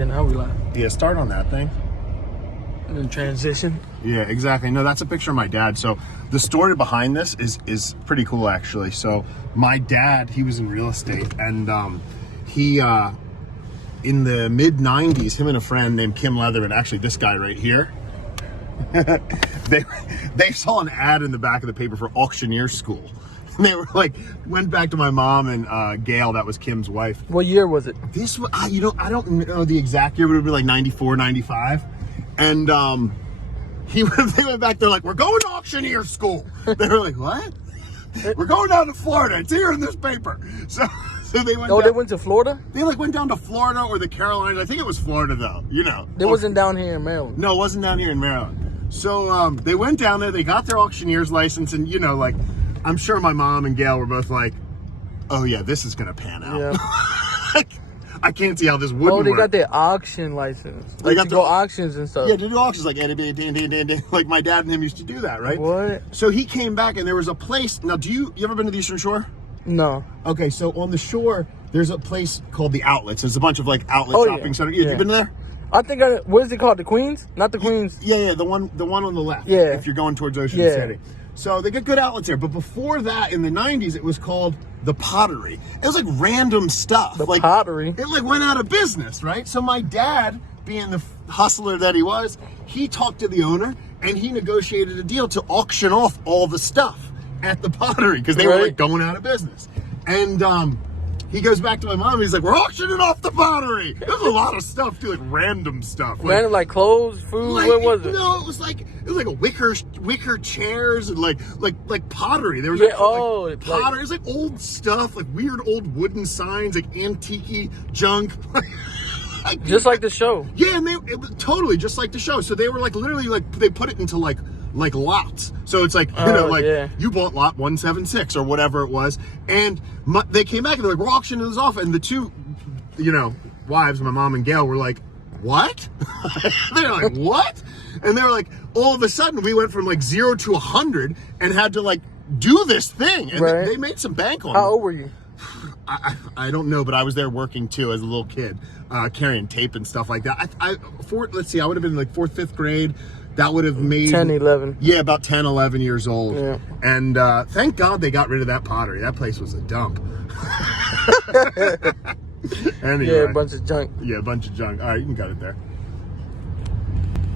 Yeah, now we live. Yeah, start on that thing. And then transition. Yeah, exactly. No, that's a picture of my dad. So the story behind this is pretty cool, actually. So my dad, he was in real estate, and he in the mid 90s, him and a friend named Kim Leatherman, actually this guy right here, they saw an ad in the back of the paper for auctioneer school. And they were like, went back to my mom and Gail, that was Kim's wife. What year was it? This was, I don't know the exact year, but it would be like 94, 95. And they went back, they're like, we're going to auctioneer school. They were like, what? We're going down to Florida. It's here in this paper. So they went. Oh, they went to Florida? They like went down to Florida or the Carolinas. I think it was Florida though, you know. They wasn't down here in Maryland. No, it wasn't down here in Maryland. So they went down there, they got their auctioneer's license, and you know, like, I'm sure my mom and Gail were both like, oh yeah, this is gonna pan out. Yeah. I can't see how this wouldn't work. Oh, they got their auction license. They got to go auctions and stuff. Yeah, to do auctions like my dad and him used to do that, right? What? So he came back and there was a place. Now, you ever been to the Eastern Shore? No. Okay, so on the shore, there's a place called the Outlets. There's a bunch of like outlet shopping centers. Yeah. You been there? I think what is it called? The Queens? Not the Queens. Yeah, the one on the left. Yeah. If you're going towards Ocean City. So they get good outlets there. But before that, in the 90s, it was called the Pottery. It was like random stuff. The like Pottery? It like went out of business, right? So my dad, being the hustler that he was, he talked to the owner and he negotiated a deal to auction off all the stuff at the Pottery because they were like going out of business. And he goes back to my mom. He's like, "We're auctioning off the Pottery." There's a lot of stuff too, like random stuff. Random, like clothes, food. Like, what was it? No, it was like a wicker chairs and like pottery. There was pottery. It was like old stuff, like weird old wooden signs, like antique junk. Just like the show. Yeah, and it was totally just like the show. So they were like literally like they put it into like lots. So it's like, you bought lot 176 or whatever it was. And they came back and they're like, we're auctioning this off. And the two, wives, my mom and Gail, were like, what? They're like, what? And they were like, all of a sudden we went from like 0 to 100 and had to like do this thing. And they made some bank on it. How old were you? I don't know, but I was there working too as a little kid, carrying tape and stuff like that. Let's see, I would have been like 4th, 5th grade. That would have made 10, 11. Yeah, about 10, 11 years old. Yeah. And thank God they got rid of that pottery. That place was a dump. Anyway. Yeah, a bunch of junk. Yeah, a bunch of junk. All right, you can cut it there.